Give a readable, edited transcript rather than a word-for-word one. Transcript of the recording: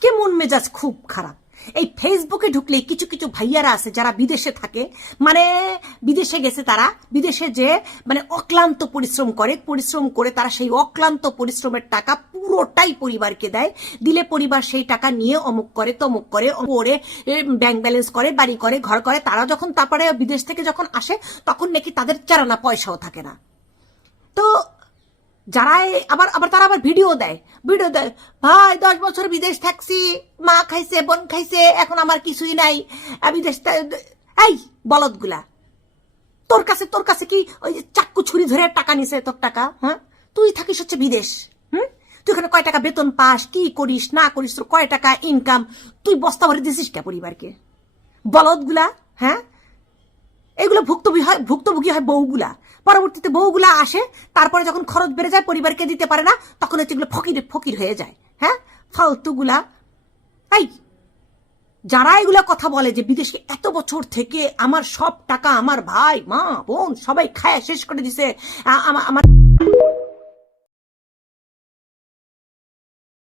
আজকে মন মেজাজ খুব খারাপ। এই ফেসবুকে ঢুকলে কিছু কিছু ভাইয়ারা আছে যারা বিদেশে থাকে, মানে বিদেশে গেছে, তারা বিদেশে যে মানে অক্লান্ত পরিশ্রম করে তারা সেই অক্লান্ত পরিশ্রমের টাকা পুরোটাই পরিবারকে দেয়। দিলে পরিবার সেই টাকা নিয়ে অমুক করে তমুক করে, ওরে ব্যাংক ব্যালেন্স করে, বাড়ি করে, ঘর করে। তারা যখন তারপরে বিদেশ থেকে যখন আসে তখন নাকি তাদের চারানা পয়সাও থাকে না। তো যারা আবার তারা আবার ভিডিও দেয়, ভাই 10 বছর বিদেশ থাকছি, মা খাইছে, বোন খাইছে, এখন আমার কিছুই নাই, বিদেশ। এই বলদগুলা, তোর কাছে কি ওই যে চাক্কু ছুরি ধরে টাকা নিছে তোর টাকা? হ্যাঁ, তুই থাকিস হচ্ছে বিদেশ। তুই এখানে কয় টাকা বেতন পাস, কি করিস না করিস, তোর কয় টাকা ইনকাম, তুই বস্তা ভরে দিছিস কে পরিবারকে? বলদগুলা, হ্যাঁ, এগুলো ভুক্তভোগী হয় বউগুলা। পরবর্তীতে বউগুলা আসে, তারপরে যখন খরচ বেড়ে যায়, পরিবারকে দিতে পারে না, তখন হচ্ছে এগুলো ফকির হয়ে যায়। হ্যাঁ, ফালতুগুলা। এই যারা এগুলা কথা বলে যে বিদেশে এত বছর থেকে আমার সব টাকা আমার ভাই মা বোন সবাই খায় শেষ করে দিছে, আমার